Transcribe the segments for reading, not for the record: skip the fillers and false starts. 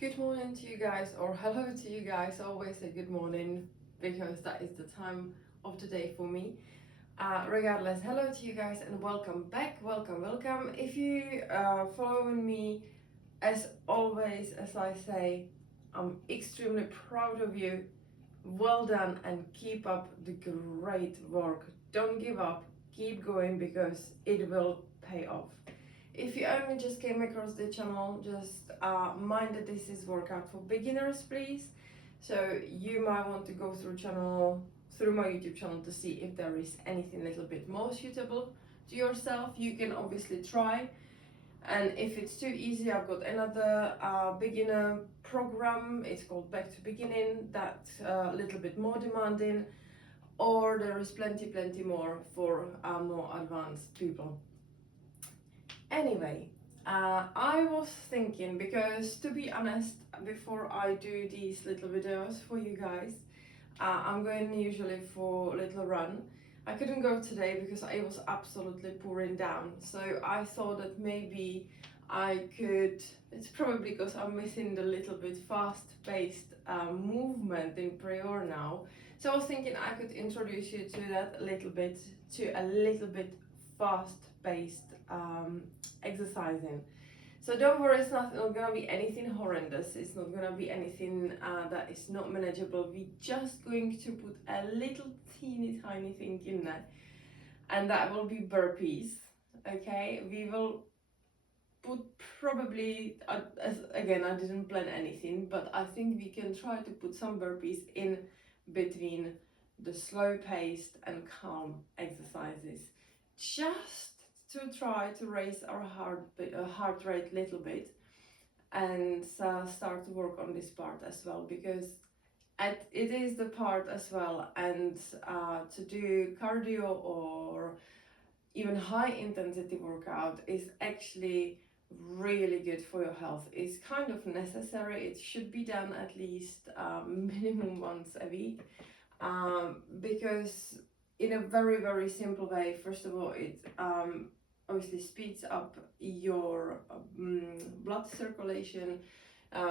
Good morning to you guys, or hello to you guys. I always say good morning because that is the time of the day for me. Regardless, hello to you guys and welcome back. Welcome. If you are following me, as always, as I say, I'm extremely proud of you. Well done and keep up the great work. Don't give up, keep going because it will pay off. If you only just came across the channel, just mind that this is workout for beginners, please. So you might want to go through my YouTube channel to see if there is anything a little bit more suitable to yourself. You can obviously try, and if it's too easy, I've got another beginner program. It's called Back to Beginning. That's a little bit more demanding, or there is plenty more for more advanced people. Anyway, I was thinking, because to be honest, before I do these little videos for you guys, I'm going usually for a little run. I couldn't go today because it was absolutely pouring down, so I thought that maybe I could. It's probably because I'm missing the little bit fast-paced movement in prayer now. So I was thinking I could introduce you to that a little bit, to a little bit fast-paced exercising. So don't worry, it's not gonna be anything horrendous. It's not gonna be anything that is not manageable. We're just going to put a little teeny tiny thing in there, and that will be burpees. Okay, we will put probably, again, I didn't plan anything, but I think we can try to put some burpees in between the slow paced and calm exercises, just to try to raise our heart rate a little bit, and start to work on this part as well, because it is the part as well. And to do cardio or even high intensity workout is actually really good for your health. It's kind of necessary. It should be done at least minimum once a week, because in a very simple way, first of all, it obviously speeds up your blood circulation,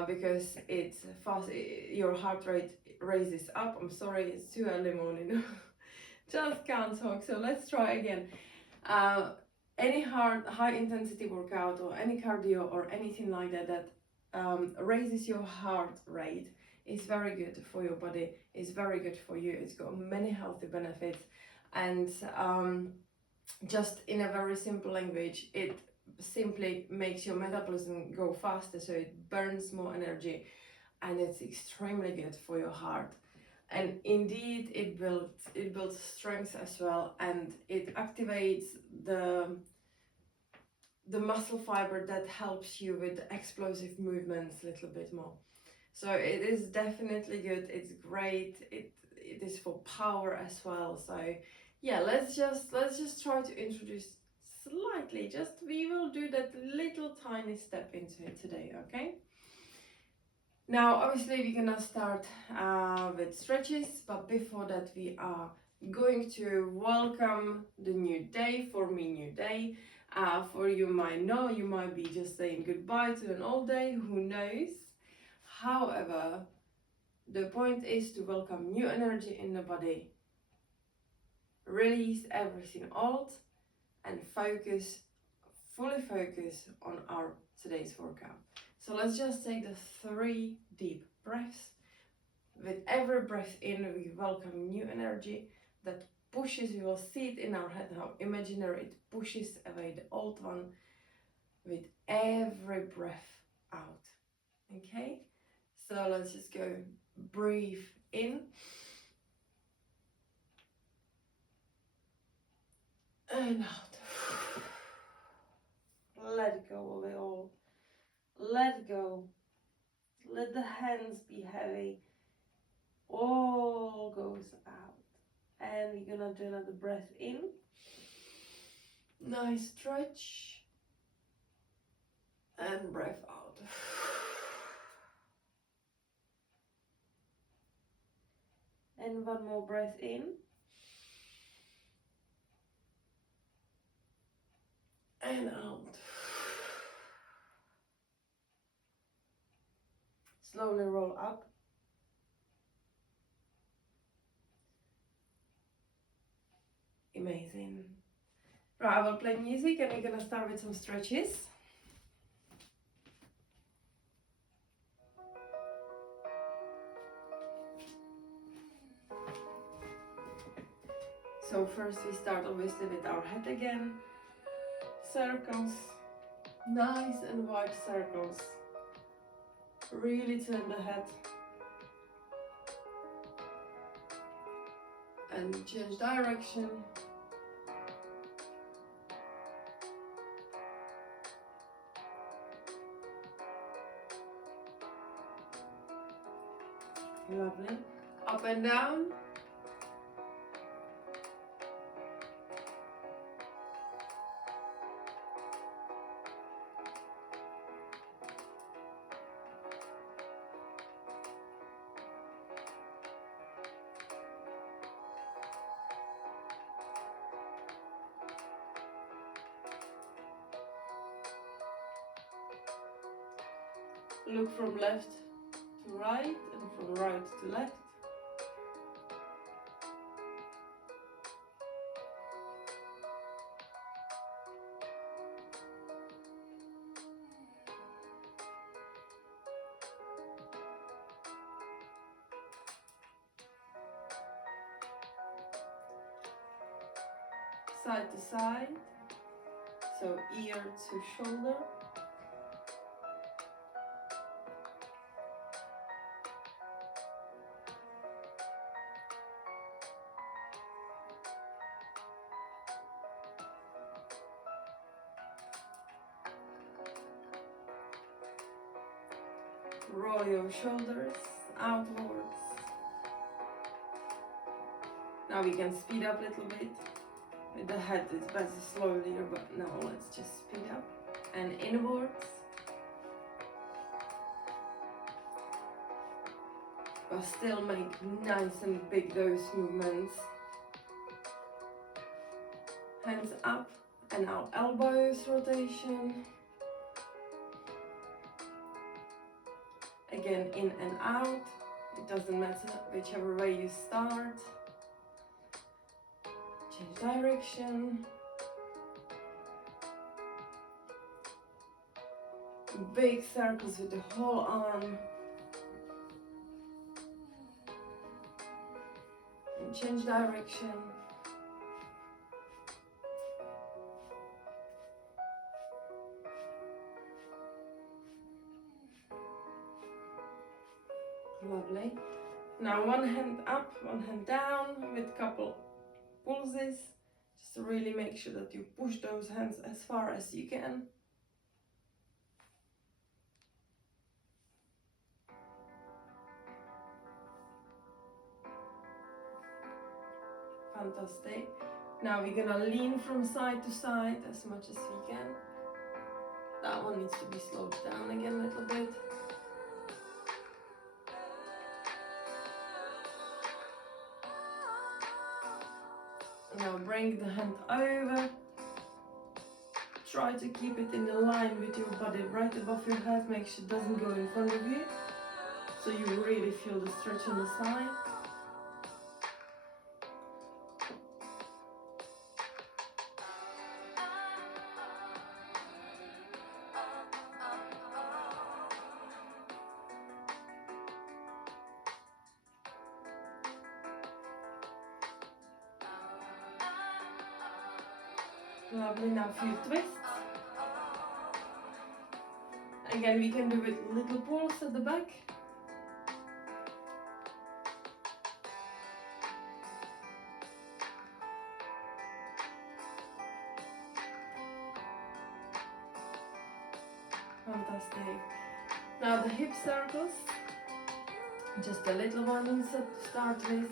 because it's fast. Your heart rate raises up. I'm sorry, it's too early morning. Just can't talk, so let's try again. uh, any high intensity workout or any cardio or anything like that that raises your heart rate is very good for your body, is very good for you. It's got many healthy benefits, and just in a very simple language, it simply makes your metabolism go faster, so it burns more energy, and it's extremely good for your heart. And indeed, it builds strength as well, and it activates the muscle fiber that helps you with explosive movements a little bit more. So it is definitely good. It's great. It is for power as well. So yeah, let's just try to introduce slightly. Just we will do that little tiny step into it today. Okay. Now, obviously, we're gonna start with stretches, but before that, we are going to welcome the new day. For me, new day. For you might know, you might be just saying goodbye to an old day, who knows? However, the point is to welcome new energy in the body, release everything old, and fully focus on our today's workout. So let's just take the 3 deep breaths. With every breath in, we welcome new energy that pushes. We will see it in our head how imaginary it pushes away the old one with every breath out. Okay, so let's just go. Breathe in and out. Let go of it all. Let go. Let the hands be heavy. All goes out. And we're gonna do another breath in. Nice stretch. And breath out. And one more breath in. And out. slowly roll up. Amazing. Right, I will play music and we're gonna start with some stretches. So first we start obviously with our head again. Circles, nice and wide circles. Really turn the head. And change direction. Lovely. Up and down. Look from left to right and from right to left. Side to side, so ear to shoulder. Roll your shoulders outwards. Now we can speed up a little bit. With the head it's better slowly, but now let's just speed up. And inwards. But still make nice and big those movements. Hands up and now elbows rotation. Again, in and out. It doesn't matter whichever way you start. Change direction. Big circles with the whole arm. And change direction. Lovely. Now one hand up, one hand down with a couple pulses. Just to really make sure that you push those hands as far as you can. Fantastic. Now we're gonna lean from side to side as much as we can. That one needs to be slowed down again a little bit. Now bring the hand over. Try to keep it in the line with your body right above your head. Make sure it doesn't go in front of you. So you really feel the stretch on the side. Lovely, now a few twists. Again, we can do with little pulls at the back. Fantastic. Now the hip circles. Just a little one to start with.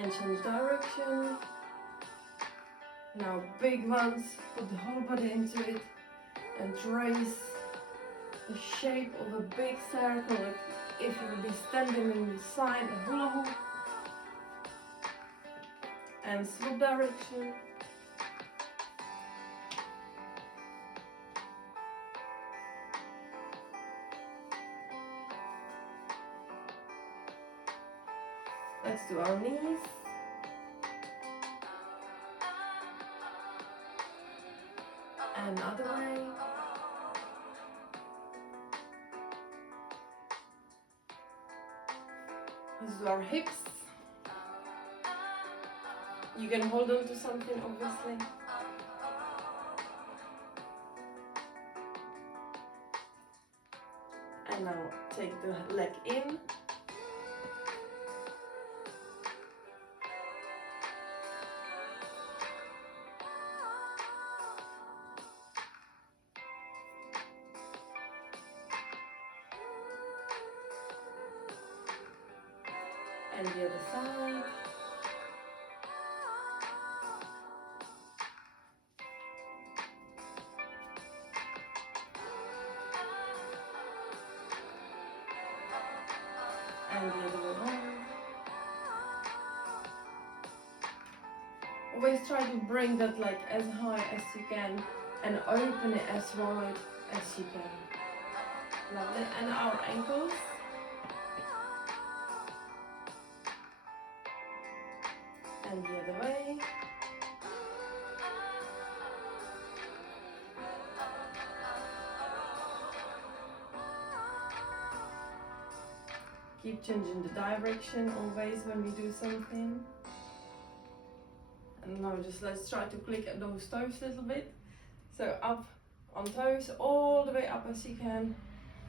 And change direction. Now big ones, put the whole body into it and trace the shape of a big circle, like if you would be standing in the side, a hula hoop. And swap direction. Let's do our knees. And other way. Let's do our hips. You can hold on to something, obviously. And now take the leg in. And the other side. And the other way around. Always try to bring that leg as high as you can and open it as wide as you can. Lovely. And our ankles. And the other way. Keep changing the direction always when we do something. And now just let's try to click at those toes a little bit. So up on toes, all the way up as you can.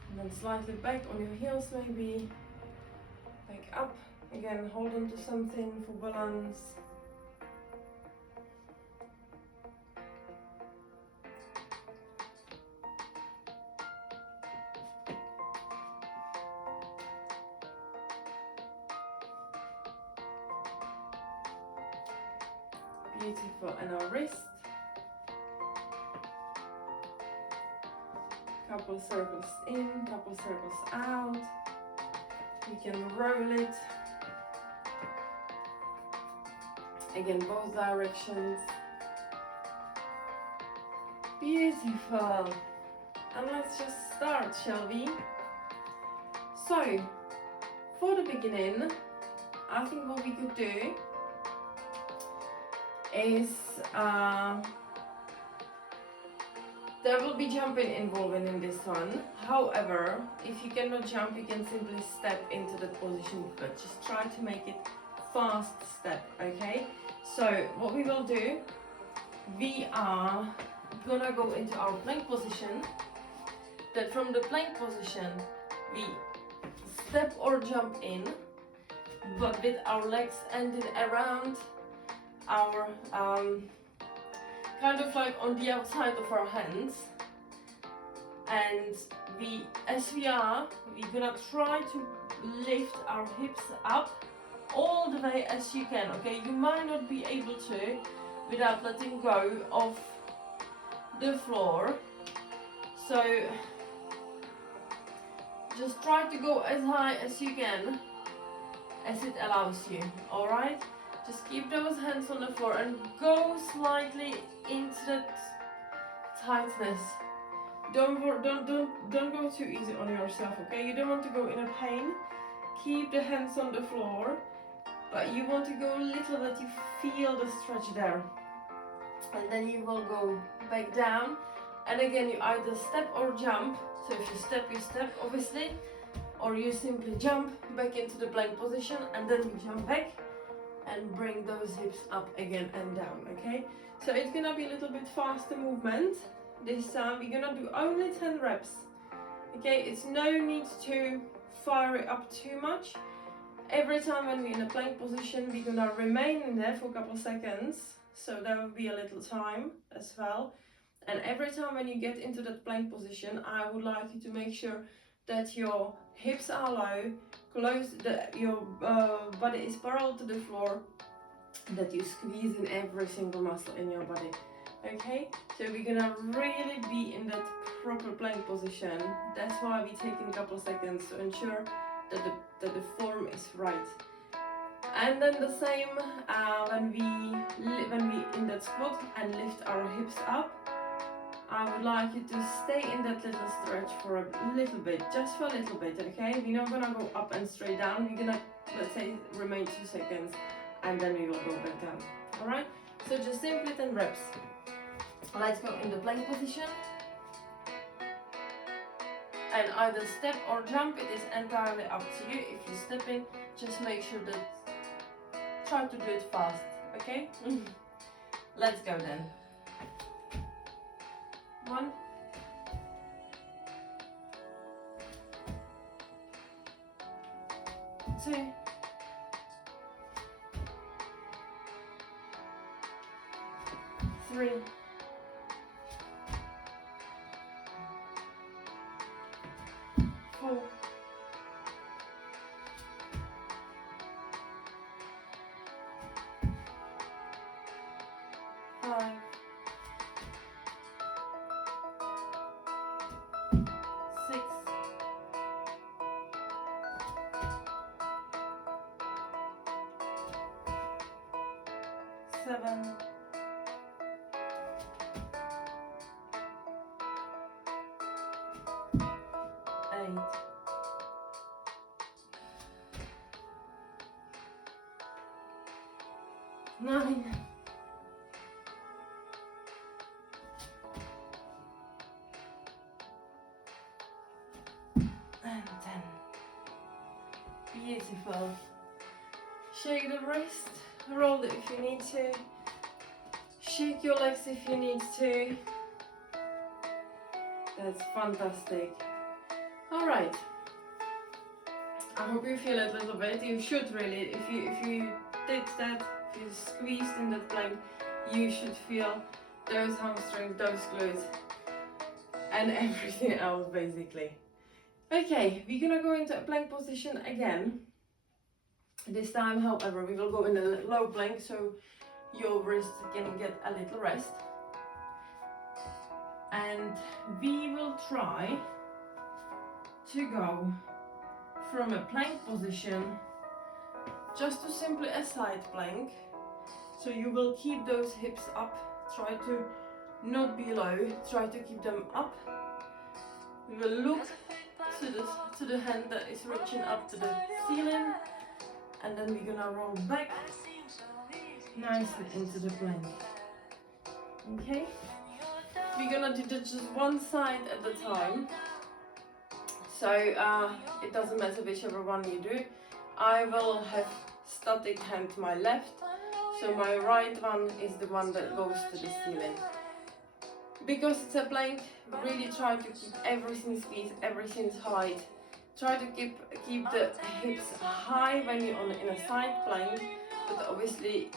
And then slightly back on your heels maybe. Back up. Again, hold on to something for balance. Beautiful. And our wrist. Couple circles in, couple circles out. You can roll it. Again, both directions. Beautiful. And let's just start, shall we? So, for the beginning, I think what we could do is there will be jumping involved in this one. However, if you cannot jump, you can simply step into that position, but just try to make it fast step, okay? So what we will do, we are gonna go into our plank position. That from the plank position, we step or jump in, but with our legs ended around our kind of like on the outside of our hands, and we're gonna try to lift our hips up all the way as you can, okay? You might not be able to without letting go of the floor, so just try to go as high as you can as it allows you, all right? Just keep those hands on the floor and go slightly into that tightness. Don't go too easy on yourself, okay? You don't want to go in a pain. Keep the hands on the floor, but you want to go a little that you feel the stretch there. And then you will go back down. And again, you either step or jump. So if you step, obviously. Or you simply jump back into the plank position and then you jump back and bring those hips up again and down, okay? So it's gonna be a little bit faster movement. This time we're gonna do only 10 reps, okay? It's no need to fire it up too much. Every time when we're in a plank position, we're gonna remain in there for a couple seconds, so there will be a little time as well. And every time when you get into that plank position, I would like you to make sure that your hips are low, your body is parallel to the floor, that you squeeze in every single muscle in your body, okay? So we're gonna really be in that proper plank position. That's why we're taking a couple seconds to ensure that the form is right. And then the same when we in that squat and lift our hips up I would like you to stay in that little stretch for a little bit, just for a little bit, okay? We're not gonna go up and straight down. We're gonna, let's say, remain 2 seconds and then we will go back down. Alright? So just simply 10 reps. Let's go in the plank position. And either step or jump, it is entirely up to you. If you step in, just make sure that, try to do it fast, okay? Let's go then. 1, 2, 3, 4, 5, 6, 7, 8, 9, and 10. Beautiful. Shake the wrist, roll it if you need to, shake your legs if you need to. That's fantastic. Alright. I hope you feel it a little bit. You should really, if you did that, if you squeezed in that plank, you should feel those hamstrings, those glutes, and everything else basically. Okay, we're gonna go into a plank position again. This time, however, we will go in a low plank so your wrist can get a little rest. And we will try to go from a plank position just to simply a side plank. So you will keep those hips up, try to not be low, try to keep them up. We will look to the hand that is reaching up to the ceiling, and then we're gonna roll back nicely into the plank. Okay? We're gonna do just one side at a time. So it doesn't matter whichever one you do. I will have static hand to my left, so my right one is the one that goes to the ceiling. Because it's a plank, really try to keep everything squeezed, everything tight. Try to keep the hips high when you're in a side plank, but obviously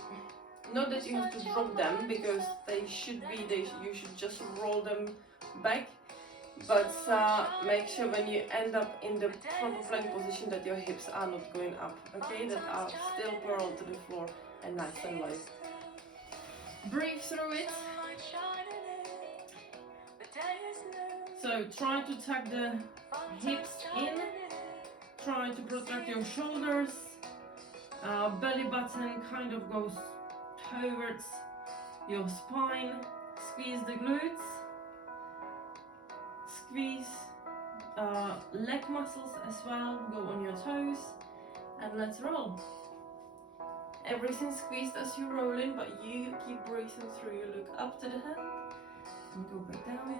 not that you have to drop them, because they should be, you should just roll them back. But make sure when you end up in the proper plank position that your hips are not going up, okay? That are still parallel to the floor and nice and low. Breathe through it. So try to tuck the hips in, try to protect your shoulders, belly button kind of goes towards your spine, squeeze the glutes, squeeze leg muscles as well, go on your toes, and let's roll. Everything squeezed as you roll in, but you keep breathing through. You look up to the hand and go back down.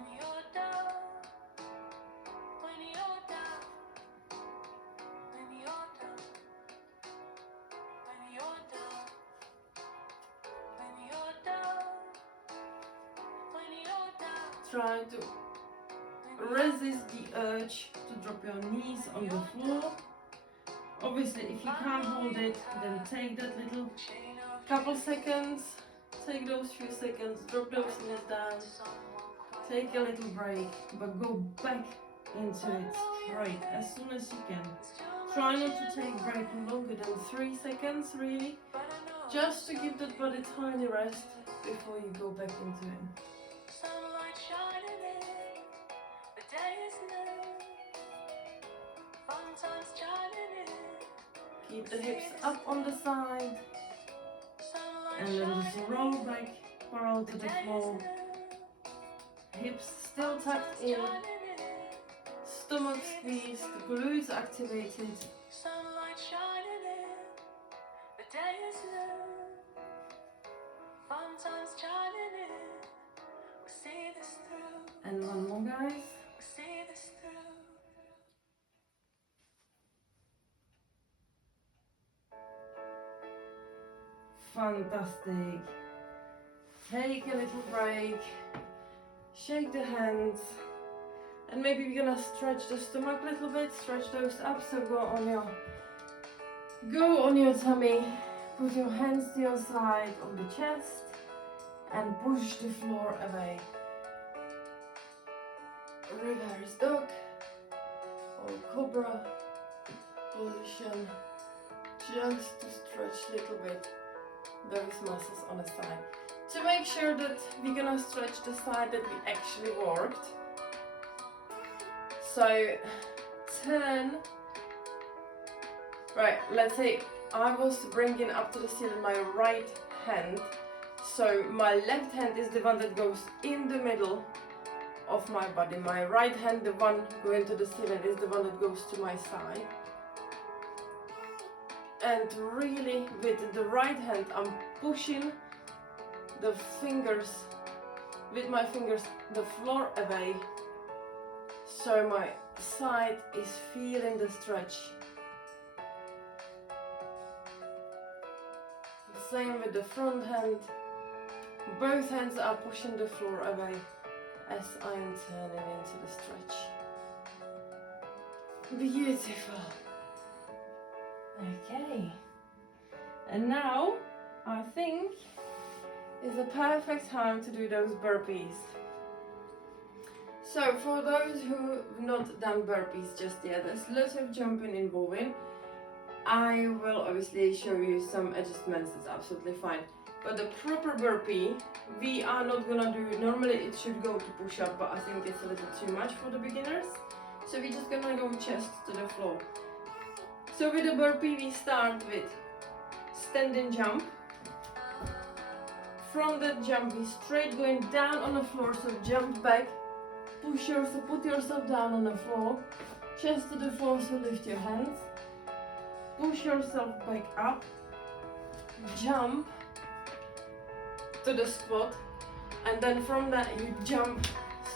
Try to resist the urge to drop your knees on the floor. Obviously, if you can't hold it, then take that little couple seconds, take those few seconds, drop those knees down, take a little break, but go back into it straight as soon as you can. Try not to take a break longer than 3 seconds, really, just to give that body tiny rest before you go back into it. Keep the hips up on the side, and then just roll back, parallel to the floor. hips still tucked in, stomach squeezed, glutes activated. Sunlight shining in, the day is new. Fun times shining in, we see this through. And one more, guys. We see this through. Fantastic. Take a little break, shake the hands, and maybe we're gonna stretch the stomach a little bit, stretch those up, so go on your tummy, put your hands to your side on the chest, and push the floor away. Reverse dog, or cobra position, just to stretch a little bit those muscles on the side. To make sure that we're gonna stretch the side that we actually worked. So turn, right, let's say I was bringing up to the ceiling my right hand. So my left hand is the one that goes in the middle of my body. My right hand, the one going to the ceiling, is the one that goes to my side. And really, with the right hand, I'm pushing the fingers, with my fingers, the floor away, so my side is feeling the stretch. Same with the front hand, both hands are pushing the floor away as I'm turning into the stretch. Beautiful. Okay, and now I think is a perfect time to do those burpees. So for those who have not done burpees just yet, there's lots of jumping involving. I will obviously show you some adjustments, that's absolutely fine. But the proper burpee, we are not gonna do, normally it should go to push up, but I think it's a little too much for the beginners. So we're just gonna go chest to the floor. So with the burpee we start with standing jump. From that jump we straight going down on the floor, so jump back, push yourself, put yourself down on the floor, chest to the floor, so lift your hands, push yourself back up, jump to the squat, and then from that you jump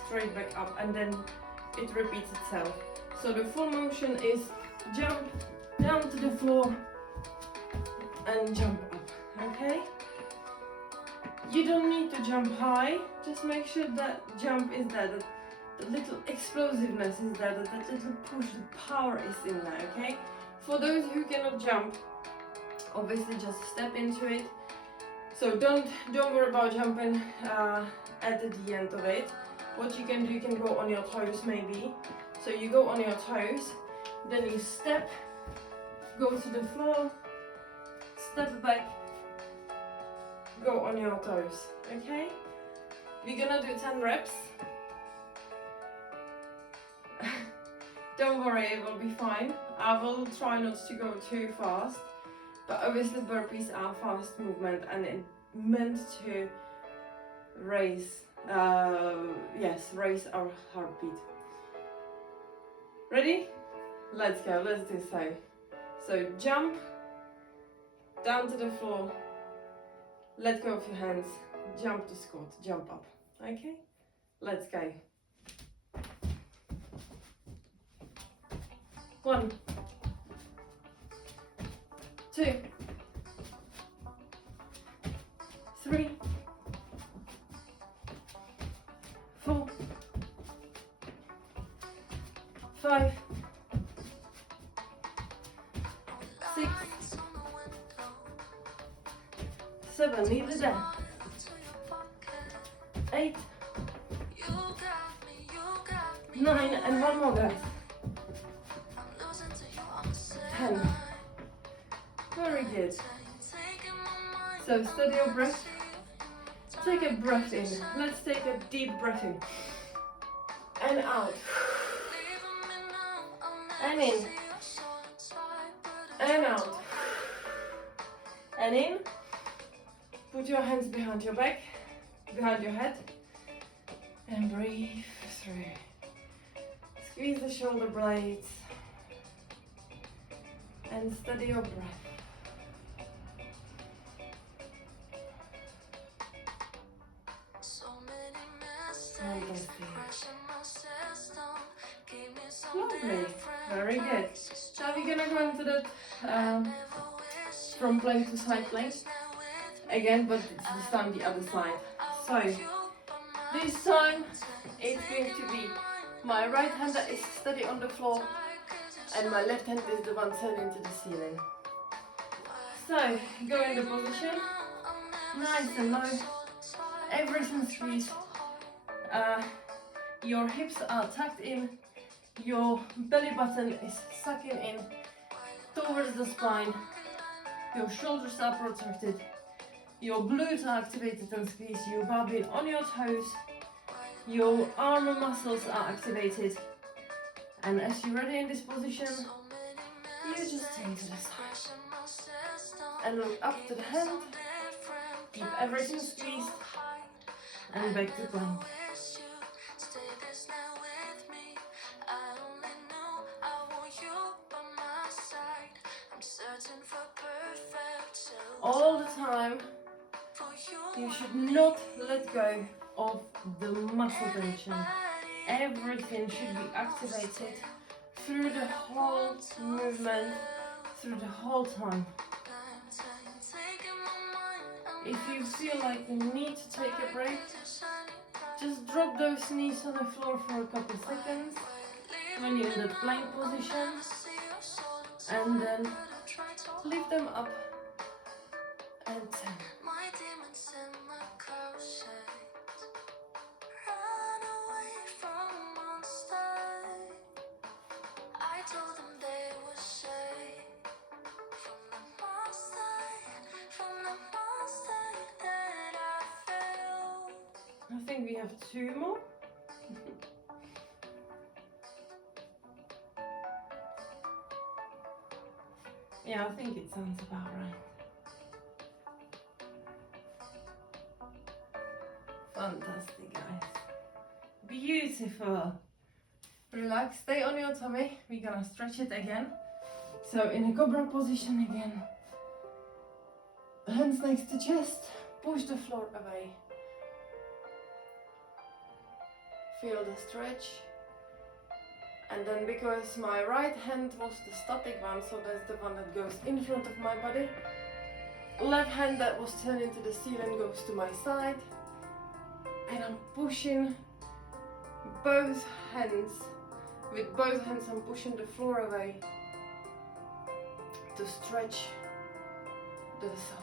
straight back up, and then it repeats itself. So the full motion is jump down to the floor and jump up, okay? You don't need to jump high, just make sure that jump is there, that the little explosiveness is there, that little push, the power is in there, okay? For those who cannot jump, obviously just step into it. So don't worry about jumping at the end of it. What you can do, you can go on your toes maybe. So you go on your toes, then you step, go to the floor, step back, go on your toes, okay? We're gonna do 10 reps. Don't worry, it will be fine. I will try not to go too fast, but obviously burpees are fast movement and it's meant to raise our heartbeat. Ready? Let's go, let's do so. So jump down to the floor, let go of your hands, jump to squat, jump up, okay? Let's go. 1, 2, 3, 4, 5, 6, 7, nearly there. 8, 9, and one more, guys. 10. Very good. So steady your breath. Take a breath in. Let's take a deep breath in. And out. And in. And out. And in. Put your hands behind your back, behind your head. And breathe through. Squeeze the shoulder blades and steady your breath. Fantastic. Lovely. Very good. Now we're gonna go into that from plank to side plank again, but this time the other side. So this time it's going to be my right hand that is steady on the floor and my left hand is the one turning to the ceiling. So go in the position, nice and low, everything squeezed. Your hips are tucked in, your belly button is sucking in towards the spine, your shoulders are protected, your glutes are activated and squeezed, you bob in on your toes, your arm muscles are activated, and as you're ready in this position, you just turn to the side and look up to the hand, keep everything squeezed, and back to plank. All the time, you should not let go of the muscle tension. Everything should be activated through the whole movement, through the whole time. If you feel like you need to take a break, just drop those knees on the floor for a couple seconds when you're in the plank position, and then lift them up and turn. I think we have 2 more. Yeah, I think it sounds about right. Fantastic, guys. Beautiful. Relax, stay on your tummy. We're gonna stretch it again. So in a cobra position again. Hands next to chest. Push the floor away. Feel the stretch. And then because my right hand was the static one, so that's the one that goes in front of my body. Left hand that was turning to the ceiling goes to my side. And I'm pushing both hands. With both hands I'm pushing the floor away to stretch the side.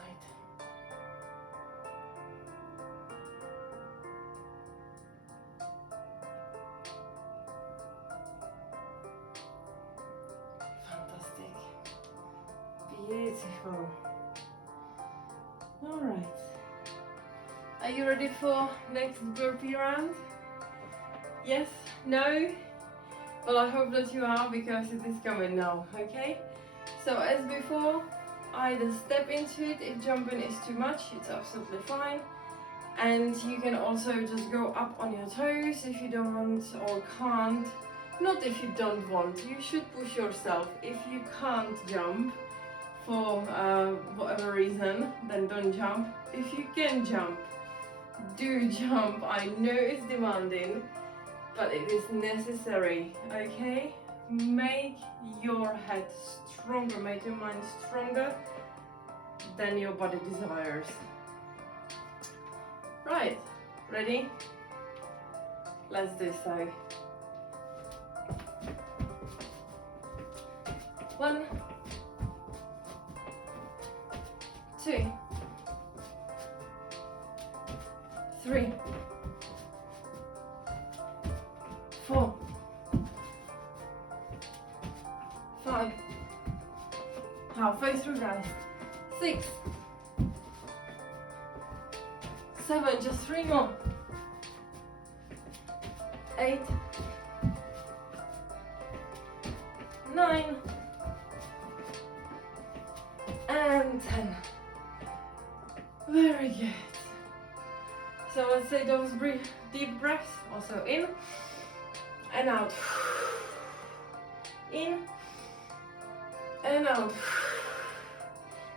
Beautiful. All right. Are you ready for next burpee round? Yes? No? Well, I hope that you are, because it is coming now, okay? So as before, either step into it. If jumping is too much, it's absolutely fine. And you can also just go up on your toes if you don't want or can't. Not if you don't want, you should push yourself. If you can't jump, for whatever reason, then don't jump. If you can jump, do jump. I know it's demanding, but it is necessary, okay? Make your head stronger, make your mind stronger than your body desires. Right, ready? Let's do so. 1, 2, 3, 4, 5, halfway through, guys. 6, 7, just 3 more. 8, 9, and 10. Very good. So let's say those deep breaths, also in and out. In and out.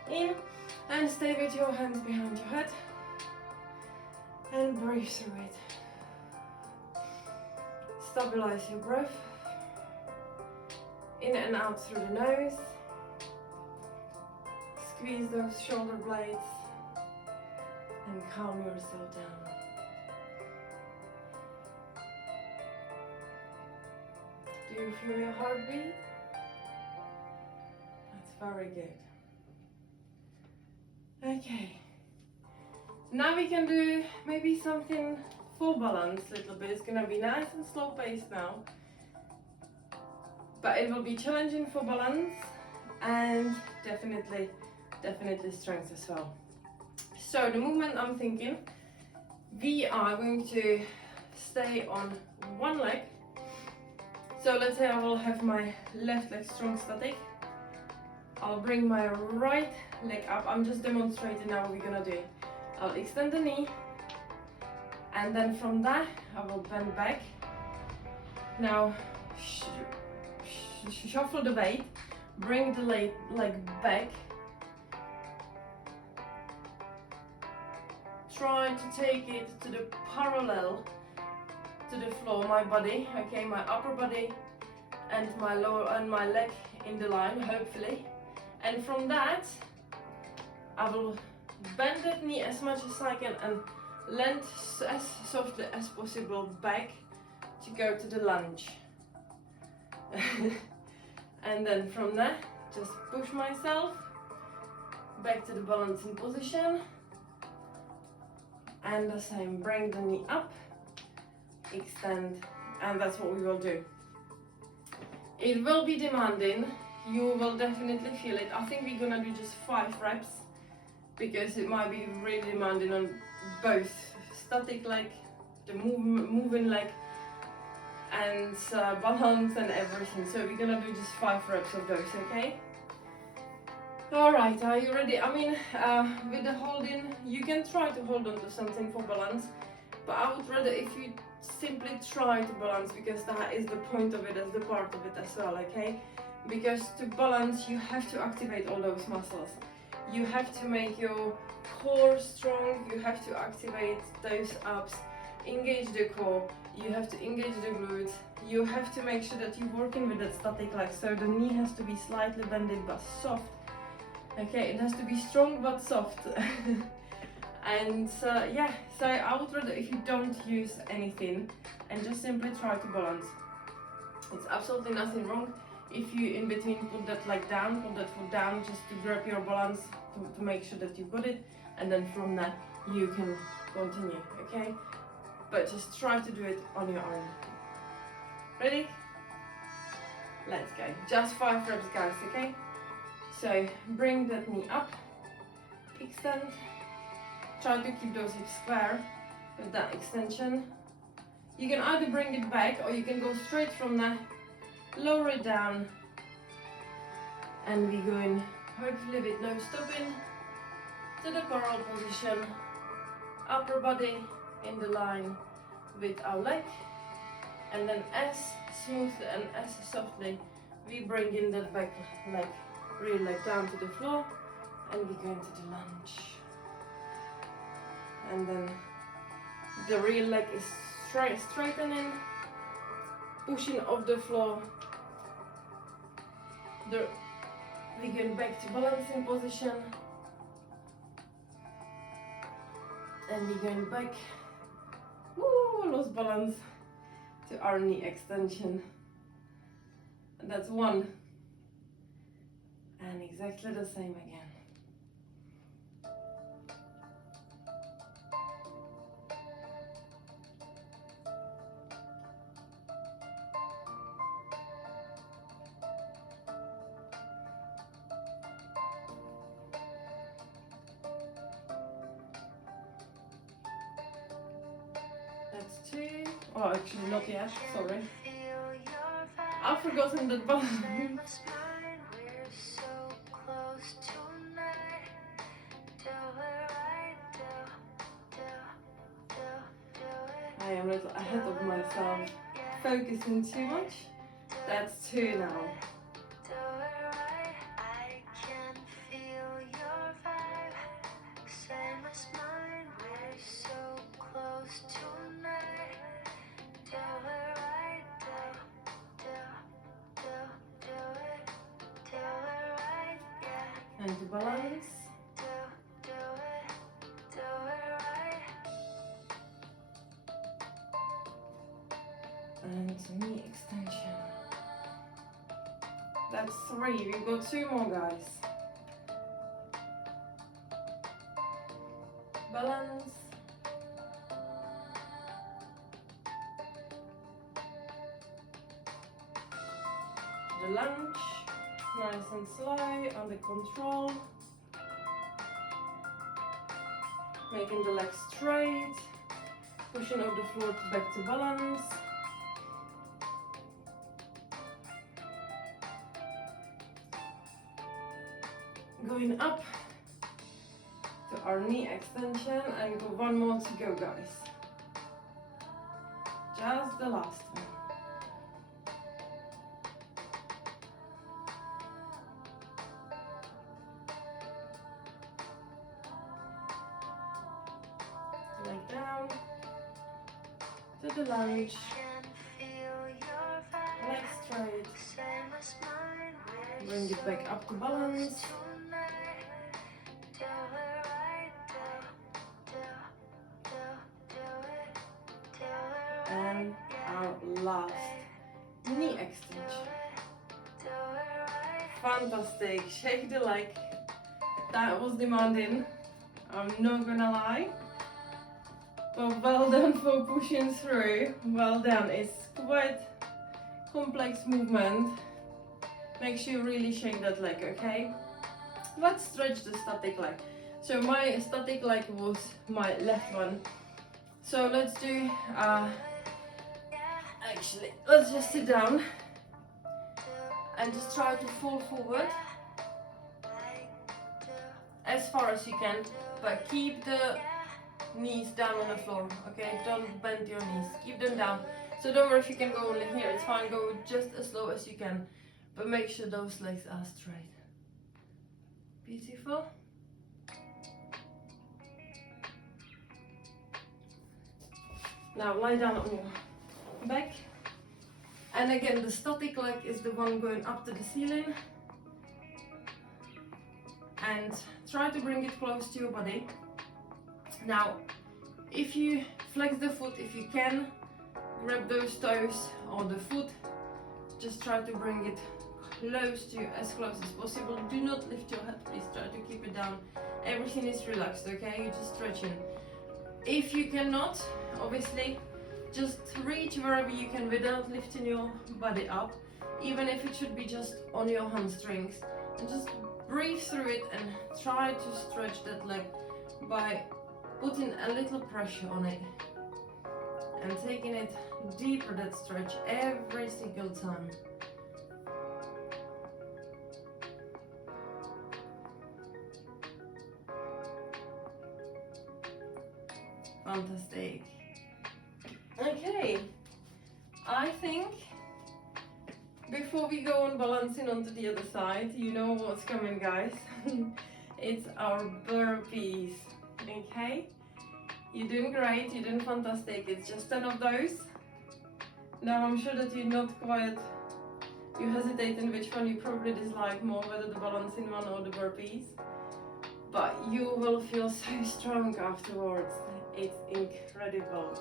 In and stay with your hands behind your head and breathe through it. Stabilize your breath. In and out through the nose. Squeeze those shoulder blades and calm yourself down. Do you feel your heartbeat? That's very good. Okay. Now we can do maybe something full balance a little bit. It's gonna be nice and slow paced now. But it will be challenging for balance and definitely strength as well. So the movement I'm thinking, we are going to stay on one leg. So let's say I will have my left leg strong static. I'll bring my right leg up. I'm just demonstrating now what we're gonna do. I'll extend the knee, and then from that I will bend back. Now shuffle the weight, bring the leg back. Try to take it to the parallel to the floor, my body, okay, my upper body and my lower and my leg in the line, hopefully. And from that, I will bend that knee as much as I can and land as softly as possible back to go to the lunge. And then from there, just push myself back to the balancing position. And the same, bring the knee up, extend, and that's what we will do. It will be demanding, you will definitely feel it. I think we're gonna do just 5 reps because it might be really demanding on both static leg, the moving leg, and balance and everything. So we're gonna do just 5 reps of those, okay? Alright, are you ready? I mean, with the holding, you can try to hold on to something for balance, but I would rather if you simply try to balance, because that is the point of it, as the part of it as well, okay? Because to balance, you have to activate all those muscles. You have to make your core strong, you have to activate those abs, engage the core, you have to engage the glutes, you have to make sure that you're working with that static leg, so the knee has to be slightly bended but soft. Okay, it has to be strong but soft. And yeah, so I would rather if you don't use anything and just simply try to balance. It's absolutely nothing wrong if you in between put that leg down, put that foot down, just to grab your balance, to make sure that you've got it, and then from that you can continue, okay? But just try to do it on your own. Ready? Let's go. Just 5 reps, guys, okay? So bring that knee up, extend, try to keep those hips square with that extension. You can either bring it back or you can go straight from that, lower it down, and we go in, hopefully with no stopping, to the parallel position, upper body in the line with our leg, and then as smoothly and as softly we bring in that back leg, real leg down to the floor, and we go into the lunge. And then the real leg is straightening, pushing off the floor. We go back to balancing position, and we're going back. Woo, lost balance, to our knee extension. And that's 1. And exactly the same again. That's 2. Oh, actually not yet, sorry. I've forgotten that button. I am little ahead of myself, focusing too much. That's 2 now. I can feel your vibe, same as mine. We're so close tonight. Do it right, do it right, yeah. And the balance. Do it right. And knee extension. That's 3. We've got 2 more, guys. Balance. The lunge. Nice and slow, under control. Making the legs straight. Pushing off the floor back to balance. Going up to our knee extension and go 1 more to go, guys. Just the last one. Leg down to the lunge. Leg straight. Bring it back up to balance. And our last knee extension. Fantastic. Shake the leg. That was demanding, I'm not gonna lie. But well done for pushing through. Well done. It's quite complex movement. Make sure you really shake that leg, okay? Let's stretch the static leg. So my static leg was my left one. So let's do, actually, let's just sit down and just try to fall forward as far as you can, but keep the knees down on the floor, okay? Don't bend your knees, keep them down. So don't worry if you can go only here, it's fine, go just as slow as you can, but make sure those legs are straight. Beautiful. Now lie down on your back. And again, the static leg is the one going up to the ceiling. And try to bring it close to your body. Now, if you flex the foot, if you can, grab those toes or the foot. Just try to bring it close to you, as close as possible. Do not lift your head, please try to keep it down. Everything is relaxed, okay? You're just stretching. If you cannot, obviously, just reach wherever you can without lifting your body up, even if it should be just on your hamstrings. And just breathe through it and try to stretch that leg by putting a little pressure on it and taking it deeper, that stretch, every single time. Fantastic. Okay, I think before we go on balancing onto the other side, you know what's coming, guys. It's our burpees, okay? You're doing great, you're doing fantastic. It's just 10 of those. Now I'm sure that you're not quite, you hesitate in which one you probably dislike more, whether the balancing one or the burpees. But you will feel so strong afterwards. It's incredible.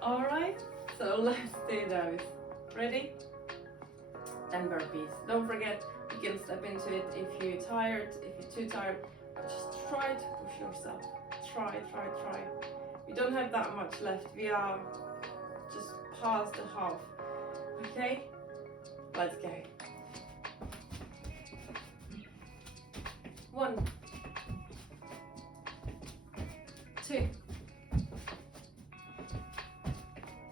Alright, so let's do those. Ready? 10 burpees. Don't forget, you can step into it if you're tired, if you're too tired. But just try to push yourself. Try. We don't have that much left. We are just past the half. Okay? Let's go. 1, 2,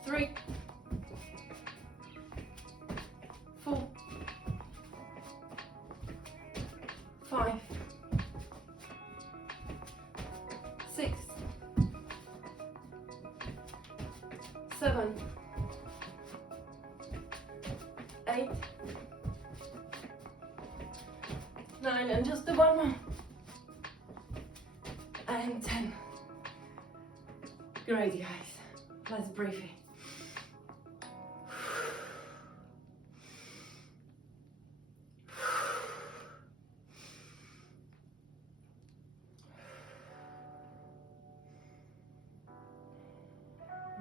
3, 4, 5, 6, 7, 7, 8, 9, and just the one more. And 10. Great, guys. Let's breathe in.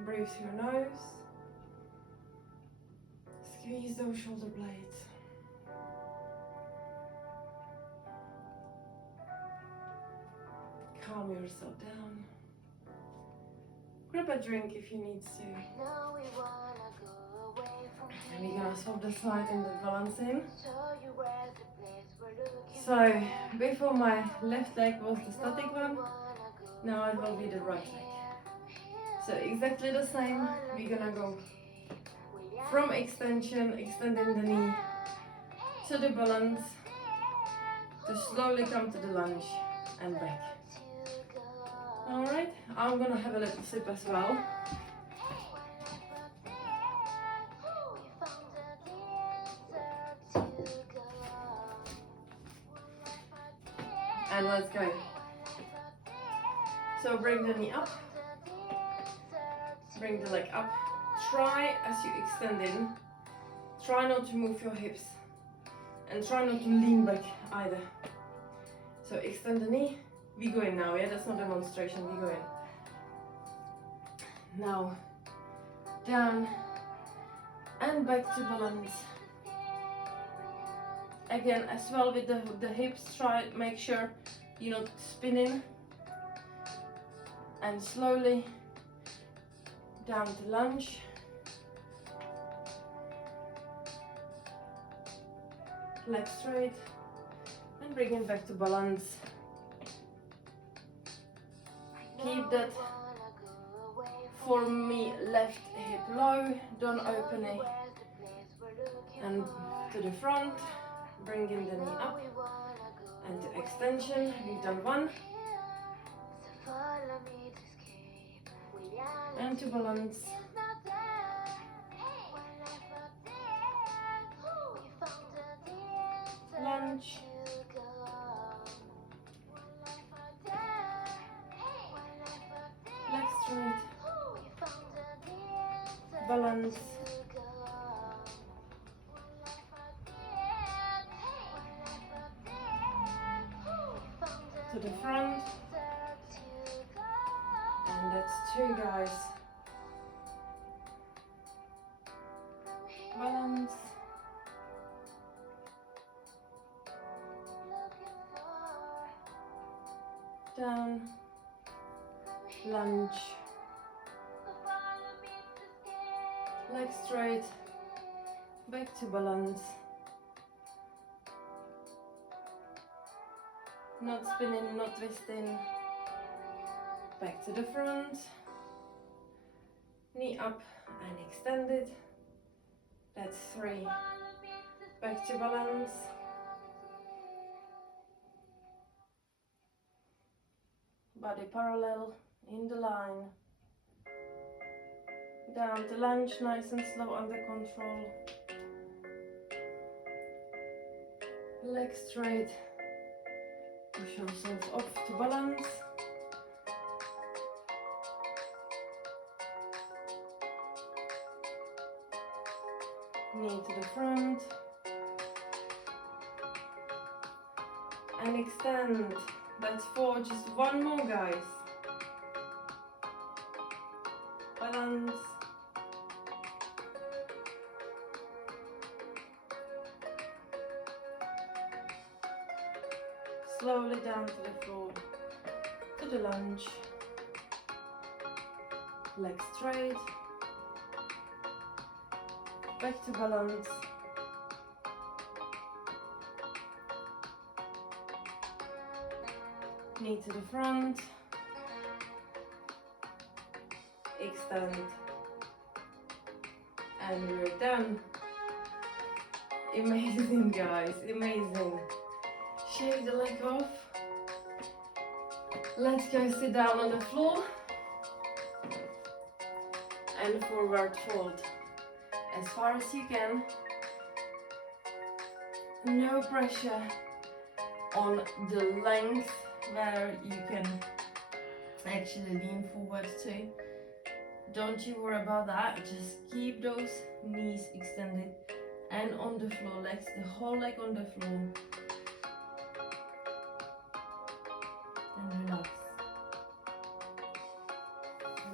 Breathe through your nose. Squeeze those shoulder blades. Calm yourself down. Grab a drink if you need to. And we're gonna swap the side and the balance in. So, before my left leg was the static one, now it will be the right leg. So exactly the same, we're gonna go from extension, extending the knee to the balance, to slowly come to the lunge and back. Alright, I'm gonna have a little sip as well. And let's go. So bring the knee up, bring the leg up. Try as you extend in, try not to move your hips and try not to lean back either. So extend the knee, we go in now, yeah, that's not demonstration, we go in. Now, down and back to balance. Again, as well with the hips, try, make sure you're not spinning. And slowly down to lunge. Leg straight and bring it back to balance. Keep that, for me, left hip low, don't open it. And to the front, bringing the knee up and to extension. We've done one. And to balance. Lunge. Leg straight. Balance. To the front. And that's 2, guys. Balance. Down. Lunge. Leg straight. Back to balance. Not spinning, not twisting. Back to the front. Knee up and extend it. That's 3. Back to balance. Body parallel in the line. Down to lunge, nice and slow, under control. Leg straight. Push yourself off to balance. Knee to the front. And extend. That's 4, just one more, guys. Balance. Slowly down to the floor, to the lunge. Leg straight. Back to balance. Knee to the front. Extend. And we're done. Amazing, guys, amazing. Shave the leg off. Let's go sit down on the floor. and forward fold as far as you can. No pressure on the length where you can actually lean forward to. Don't you worry about that, just keep those knees extended and on the floor, legs, the whole leg on the floor. And relax.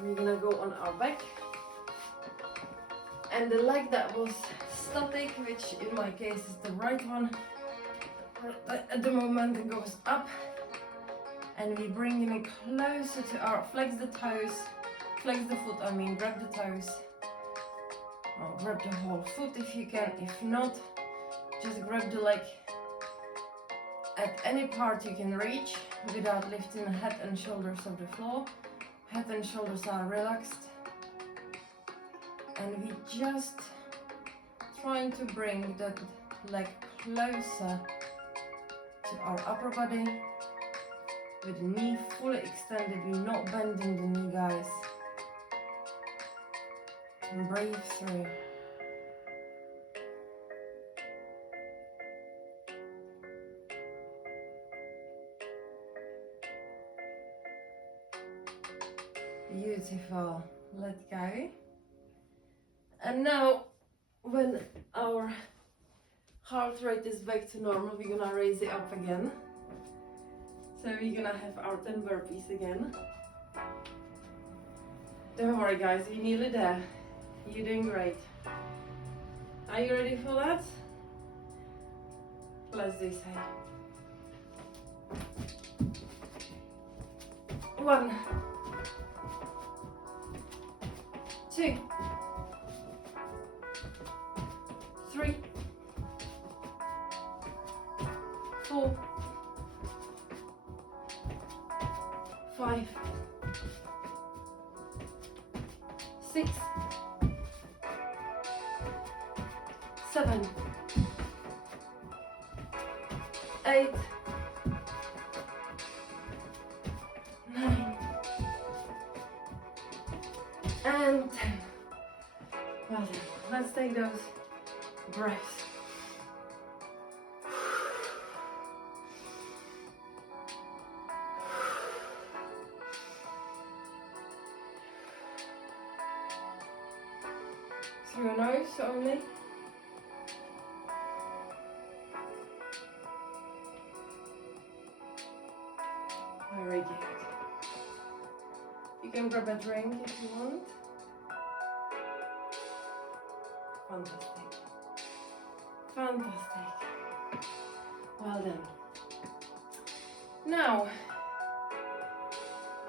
We're gonna go on our back. And the leg that was static, which in my case is the right one, at the moment it goes up. And we bring it closer to our, flex the toes, flex the foot, grab the toes. Or grab the whole foot if you can, if not, just grab the leg at any part you can reach without lifting the head and shoulders off the floor. Head and shoulders are relaxed. And we just trying to bring that leg closer to our upper body with the knee fully extended. We're not bending the knee, guys. And breathe through. Beautiful. Let go. And now, when our heart rate is back to normal, we're gonna raise it up again. So we're gonna have our 10 burpees again. Don't worry, guys, you're nearly there. You're doing great. Are you ready for that? Let's do so. 1, 2, 3, 4, 5, 6, 7, 8, 9, and 10. Well done. Let's take those breaths. Through your nose only. Very good. You can grab a drink if you want. Fantastic. Fantastic. Well done. Now,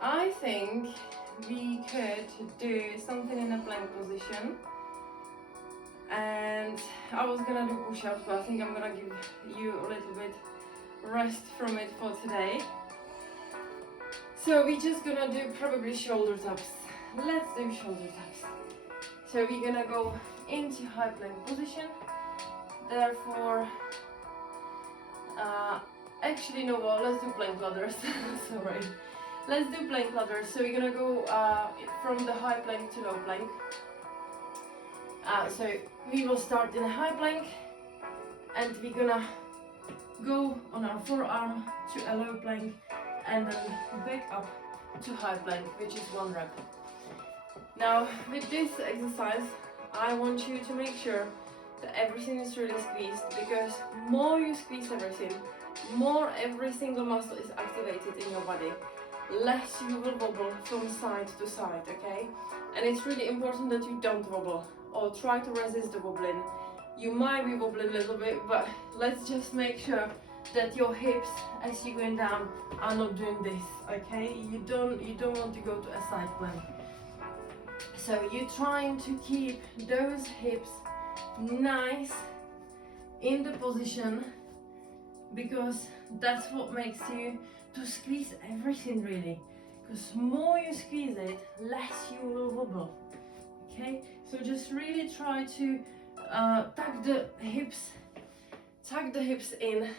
I think we could do something in a plank position. And I was gonna do push-ups, but I think I'm gonna give you a little bit rest from it for today. So we're just gonna do probably shoulder taps. Let's do shoulder taps. So we're gonna go into high plank position. Therefore, actually no, well, let's do plank ladders. Sorry. Let's do plank ladders. So we're gonna go from the high plank to low plank. So we will start in a high plank and we're gonna go on our forearm to a low plank and then back up to high plank, which is 1 rep. Now with this exercise, I want you to make sure that everything is really squeezed, because more you squeeze everything, more every single muscle is activated in your body, less you will wobble from side to side, okay? And it's really important that you don't wobble or try to resist the wobbling. You might be wobbling a little bit, but let's just make sure that your hips, as you're going down, are not doing this, okay? You don't want to go to a side plank. So you're trying to keep those hips nice in the position, because that's what makes you to squeeze everything really. Because more you squeeze it, less you will wobble. Okay, so just really try to tuck the hips in,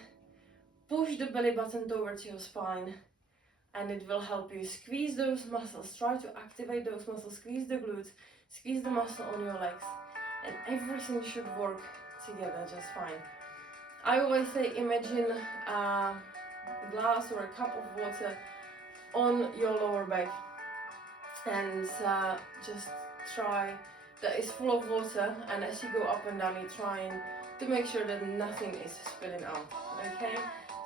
push the belly button towards your spine, and it will help you squeeze those muscles. Try to activate those muscles, squeeze the glutes, Squeeze the muscle on your legs, and everything should work together just fine. I always say imagine a glass or a cup of water on your lower back, and just try that is full of water, and as you go up and down you're trying to make sure that nothing is spilling out, okay?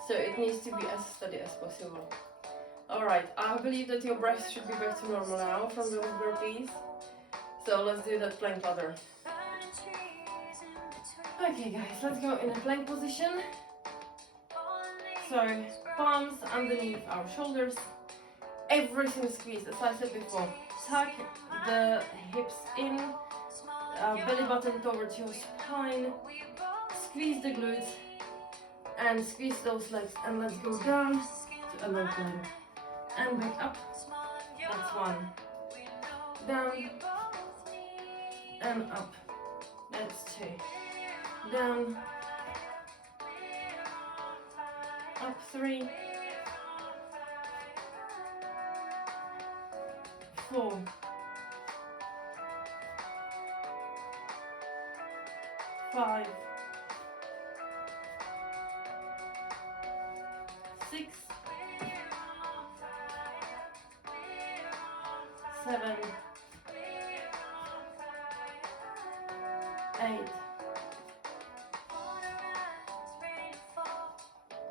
So it needs to be as steady as possible. Alright, I believe that your breath should be back to normal now from those burpees. So let's do that plank ladder. Okay guys, let's go in a plank position. So palms underneath our shoulders, everything squeezed as I said before. Tuck the hips in, belly button towards your spine, squeeze the glutes and squeeze those legs, and let's go down to a low plank and back up. That's one. Down and up. That's two. Down, up three, 4, 5, 6, 7, 8,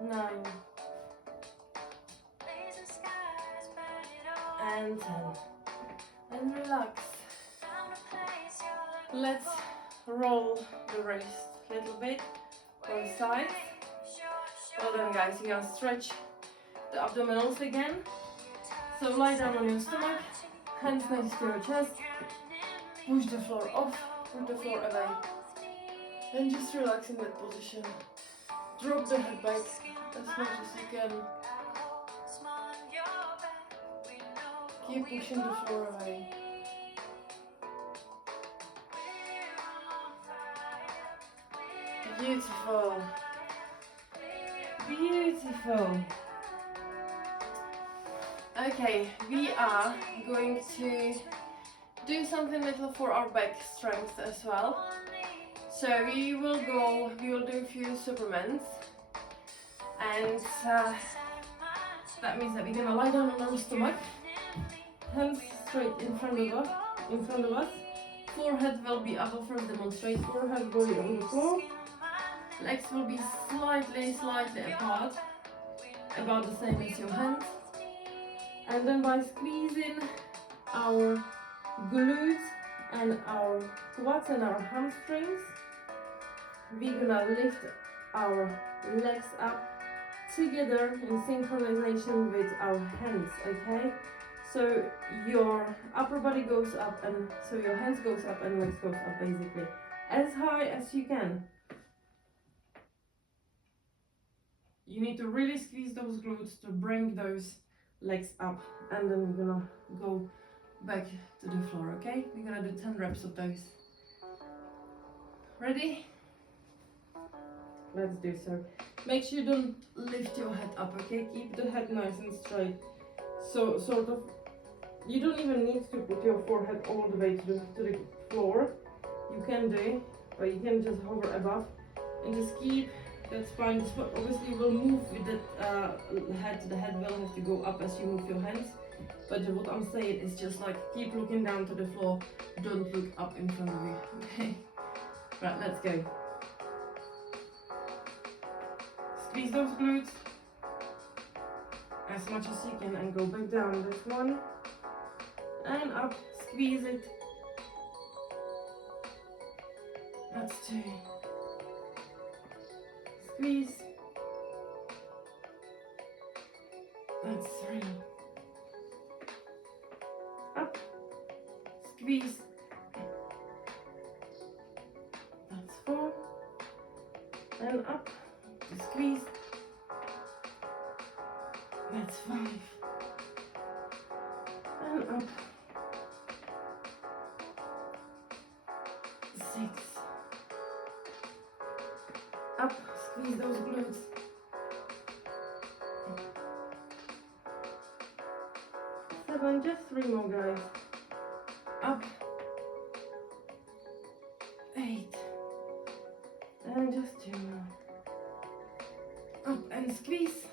9, and 10. And relax. Let's roll the wrist a little bit, both sides. Well done guys, you're gonna stretch the abdominals again. So lie down on your stomach, hands next to your chest, push the floor off, put the floor away, and just relax in that position. Drop the head back as much as you can. Keep pushing the floor away. Beautiful. Beautiful. Okay, we are going to do something little for our back strength as well. So we will do a few Supermans, and that means that we're gonna lie down on our stomach, hands straight in front of us. Forehead will be, I will first demonstrate, forehead will be on the floor, legs will be slightly apart, about the same as your hands, and then by squeezing our glutes and our quads and our hamstrings, we're gonna lift our legs up together in synchronization with our hands, okay? So your upper body goes up, and so your hands goes up and legs goes up basically as high as you can. You need to really squeeze those glutes to bring those legs up, and then we're gonna go back to the floor, okay? We're gonna do 10 reps of those. Ready? Let's do so. Make sure you don't lift your head up, okay? Keep the head nice and straight. So sort of, you don't even need to put your forehead all the way to the floor. You can do, but you can just hover above and just keep that spine. This obviously will move with that head. The head will have to go up as you move your hands. But what I'm saying is just like keep looking down to the floor. Don't look up in front of you. Okay. Right, let's go. Squeeze those glutes as much as you can and go back down. This one and up. Squeeze it. That's 2. Squeeze. That's 3. Up. Squeeze. That's 4. And up. Squeeze. That's 5. And up. 6. Up. Squeeze those glutes. 7. Just 3 more, guys. Up. and squeeze.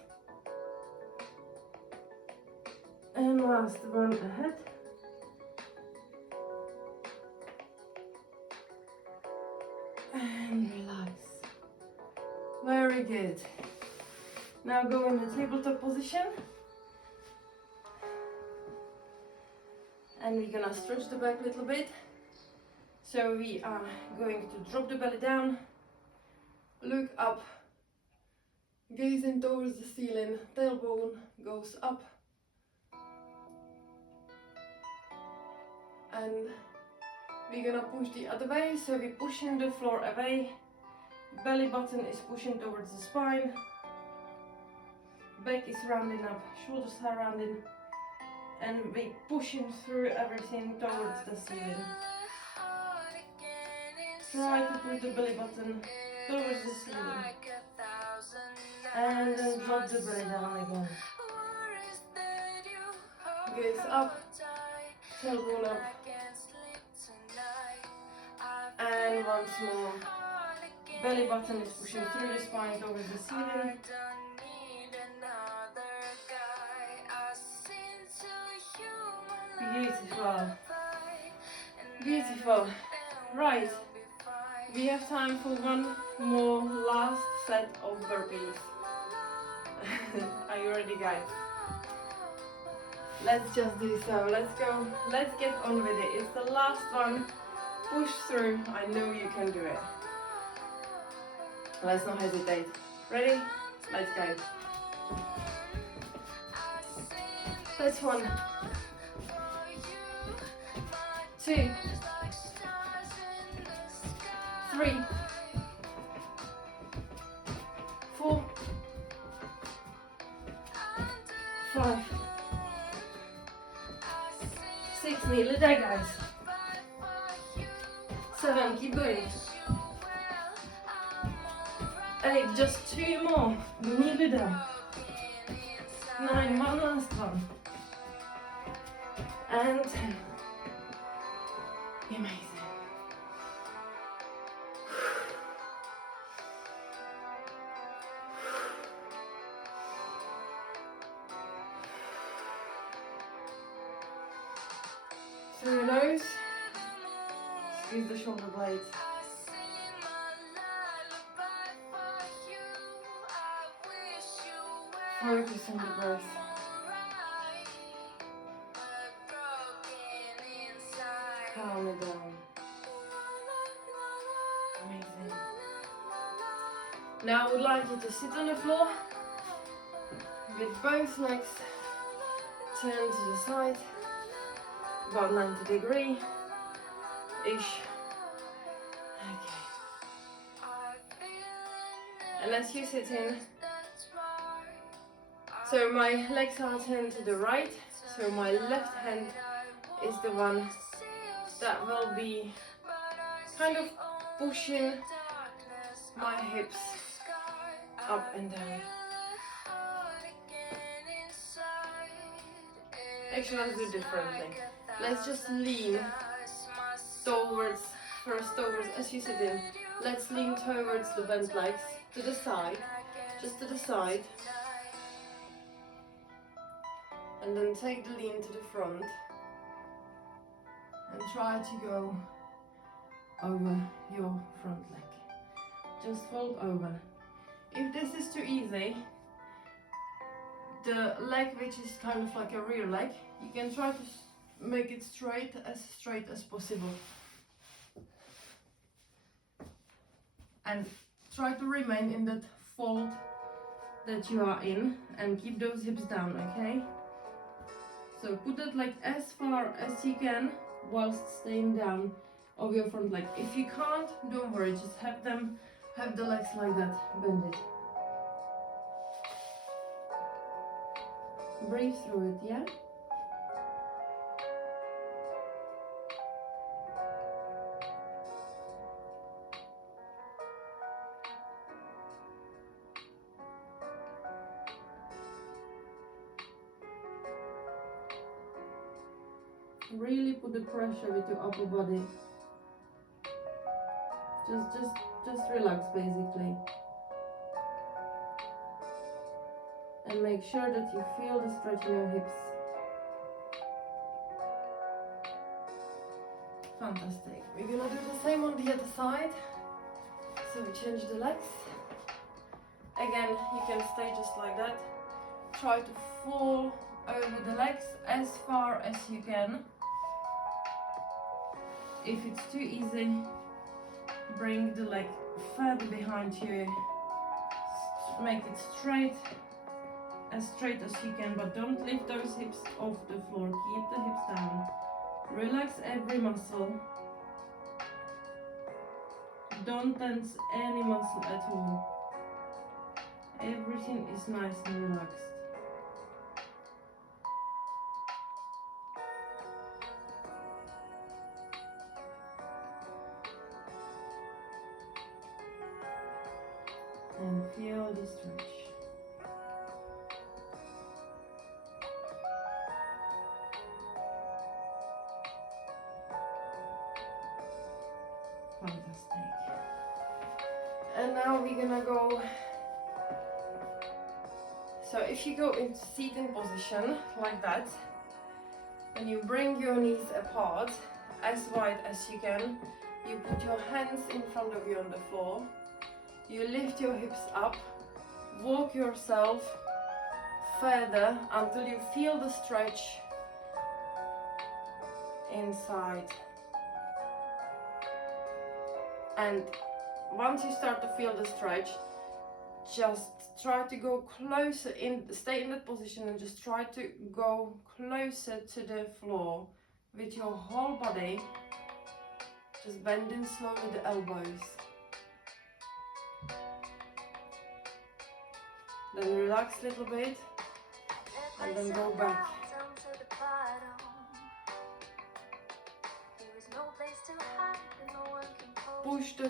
And last one ahead. And relax. Very good. Now go in the tabletop position. And we're gonna stretch the back a little bit. So we are going to drop the belly down, look up, gazing towards the ceiling, tailbone goes up. And we're gonna push the other way, so we're pushing the floor away. Belly button is pushing towards the spine. Back is rounding up, shoulders are rounding. And we're pushing through everything towards the ceiling. Try to push the belly button towards the ceiling. And then drop the belly down again. Gaze up, tailbone up. And once more. Belly button is pushing through the spine towards the ceiling. Beautiful. Beautiful. Right. We have time for one more last set of burpees. Are you ready, guys? Let's just do so. Let's go. Let's get on with it. It's the last one. Push through. I know you can do it. Let's not hesitate. Ready? Let's go. That's 1, 2, 3, 4, 5, 6, nearly there, guys. 7, keep going. 8, just 2 more, nearly there. 9, one last one. And 10. Amazing. Through your nose, squeeze the shoulder blades. Focus on the breath. Calm it down. Amazing. Now I would like you to sit on the floor with both legs turned to the side, about 90 degrees ish. Okay. And as you sit in, so my legs are turned to the right, so my left hand is the one that will be kind of pushing my hips up and down. Actually, let's do differently. Let's just lean towards, as you sit in, let's lean towards the bent legs, to the side, just to the side. And then take the lean to the front. And try to go over your front leg. Just fold over. If this is too easy, the leg which is kind of like a rear leg, you can try to make it straight as possible. And try to remain in that fold that you are in and keep those hips down, okay? So put that leg as far as you can whilst staying down of your front leg. If you can't, don't worry, just have the legs like that, bend it. Breathe through it, yeah? Really put the pressure with your upper body. Just relax, basically. and make sure that you feel the stretch in your hips. Fantastic. We're gonna do the same on the other side. So we change the legs. Again, you can stay just like that. Try to fall over the legs as far as you can. If it's too easy, bring the leg further behind you. Make it straight as you can, but don't lift those hips off the floor. Keep the hips down. Relax every muscle. Don't tense any muscle at all. Everything is nice and relaxed. And feel the stretch. Fantastic. And now we're gonna go. So if you go into seating position like that, and you bring your knees apart as wide as you can, you put your hands in front of you on the floor, you lift your hips up, walk yourself further until you feel the stretch inside. And once you start to feel the stretch, just try to go closer stay in that position and just try to go closer to the floor with your whole body, just bending slowly the elbows. Then relax a little bit and then go back.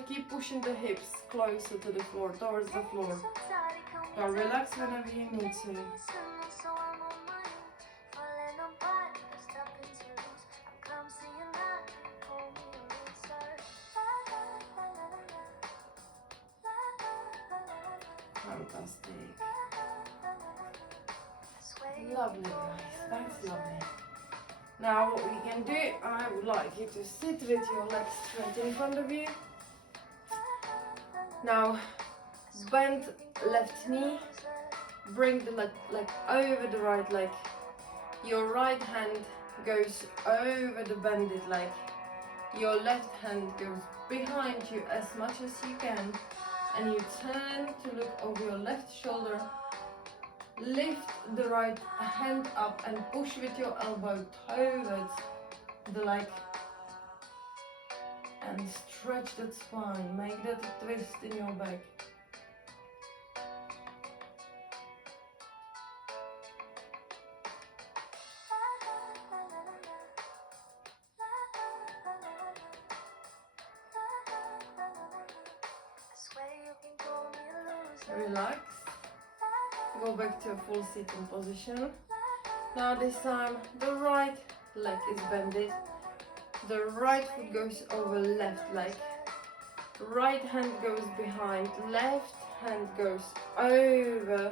Keep pushing the hips closer to the floor, towards the floor. Now relax whenever you need to. Fantastic. Lovely guys, that's lovely. Now what we can do, I would like you to sit with your legs straight in front of you. Now bend left knee, bring the leg over the right leg. Your right hand goes over the bended leg. Your left hand goes behind you as much as you can, and you turn to look over your left shoulder. Lift the right hand up and push with your elbow towards the leg. And stretch that spine, make that a twist in your back. Relax. Go back to a full sitting position. Now this time the right leg is bended. The right foot goes over left leg. Right hand goes behind. Left hand goes over.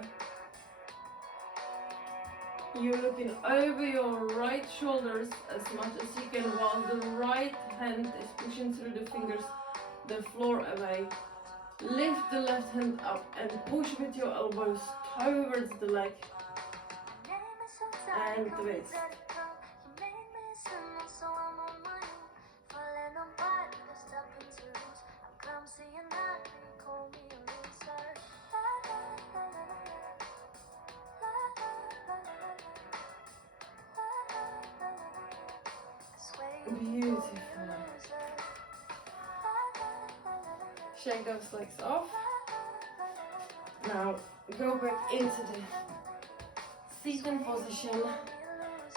You're looking over your right shoulders as much as you can while the right hand is pushing through the fingers the floor away. Lift the left hand up and push with your elbows towards the leg. And twist. Beautiful. Shake those legs off. Now go back into the seating position.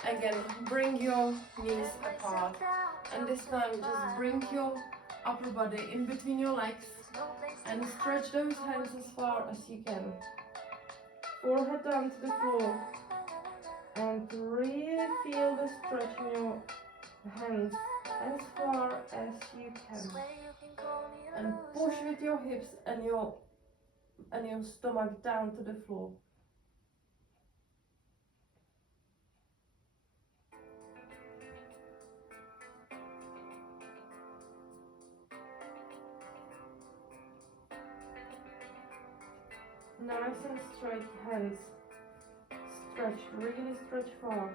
Again, bring your knees apart. And this time just bring your upper body in between your legs and stretch those hands as far as you can. Forehead down to the floor. And really feel the stretch in your hands as far as you can. And push with your hips and your stomach down to the floor. Nice and straight hands. Stretch, really stretch far.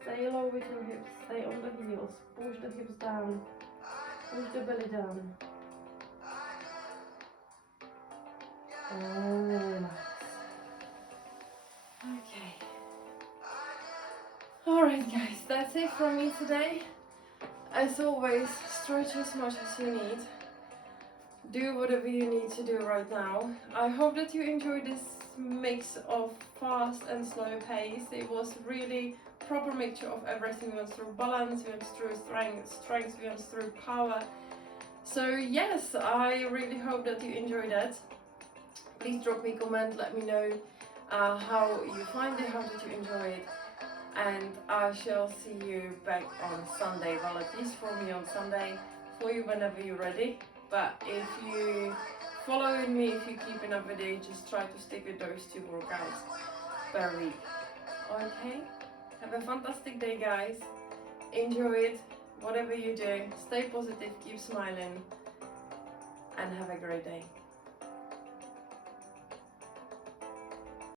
Stay low with your hips, stay on the heels. Push the hips down. Push the belly down. And relax. Okay. Alright guys, that's it from me today. As always, stretch as much as you need. Do whatever you need to do right now. I hope that you enjoyed this mix of fast and slow pace. It was really proper mixture of everything. We went through balance, we went through strength, we went through power. So yes, I really hope that you enjoyed that. Please drop me a comment, let me know how you find it, how did you enjoy it. And I shall see you back on Sunday. Well, at least for me on Sunday, for you whenever you're ready. But if you following me, if you're keeping up with it, just try to stick with those 2 workouts per week. Okay? Have a fantastic day, guys. Enjoy it, whatever you do. Stay positive, keep smiling, and have a great day.